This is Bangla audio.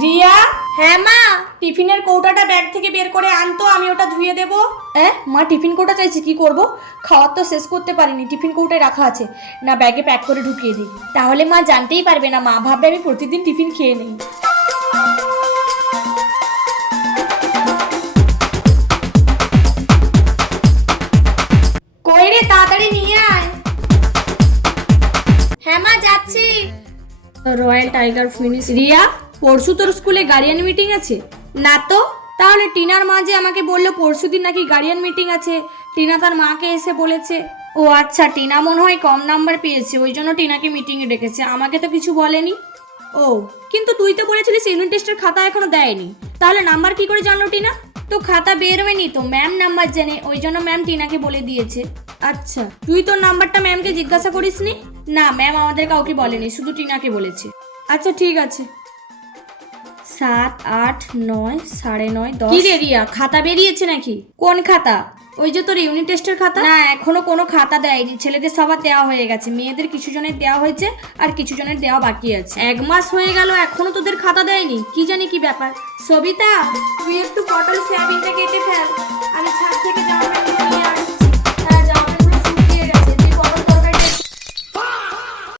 রিয়া, হ্যাঁ মা। টিফিনের কৌটাটা ব্যাগ থেকে বের করে আনতো, আমি ওটা ধুয়ে দেবো। মা টিফিন কৌটা চাইছে, কি করব? খাওয়ার তো শেষ করতে পারিনি, টিফিন কৌটায় রাখা আছে, না ব্যাগে প্যাক করে ঢুকিয়ে দিই। তাহলে মা জানতেই পারবে না, মা ভাববে আমি প্রতিদিন টিফিন খেয়ে নিই। কই রে, তাড়াতাড়ি নিয়ে আয়। হ্যাঁ মা, যাচ্ছি। Royal tiger finish. রিয়া, পরশু তোর স্কুলে গার্ডিয়ান মিটিং আছে? না তো। তাহলে টিনার মা যে আমাকে বললো পরশুদিন নাকি গার্ডিয়ান মিটিং আছে, টিনা তার মাকে এসে বলেছে। ও আচ্ছা, টিনা মনে হয় কম নাম্বার পেয়েছে, ওই জন্য টিনাকে মিটিংয়ে ডেকেছে, আমাকে তো কিছু বলেনি। ও, কিন্তু তুই তো বলেছিলিস ইউনিট টেস্টের খাতা এখনো দেয়নি, তাহলে নাম্বার কি করে জানলো টিনা? তো খাতা বের হয়নি তো, ম্যাম নাম্বার জানে, ওই জন্য ম্যাম টিনাকে বলে দিয়েছে। আচ্ছা, তুই তোর নাম্বারটা ম্যামকে জিজ্ঞাসা করিসনি? না, ম্যাম আমাদের কাউকে বলেনি, শুধু টিনাকে বলেছে। আচ্ছা ঠিক আছে। 7, 8, 9, 9:30, 10। কি রে রিয়া, খাতা বেরিয়েছে নাকি? কোন খাতা? ওই যে তোর ইউনিট টেস্টের খাতা। না, এখনো কোনো খাতা দেয়নি, ছেলেদের সবার দেওয়া হয়ে গেছে, মেয়েদের কিছু জনের দেওয়া হয়েছে আর কিছু জনের দেওয়া বাকি আছে। 1 মাস হয়ে গেল এখনো তোদের খাতা দেয়নি, কি জানি কি ব্যাপার। সবিতা, তুই একটু পটল সয়াবিনটা কেটে ফেল।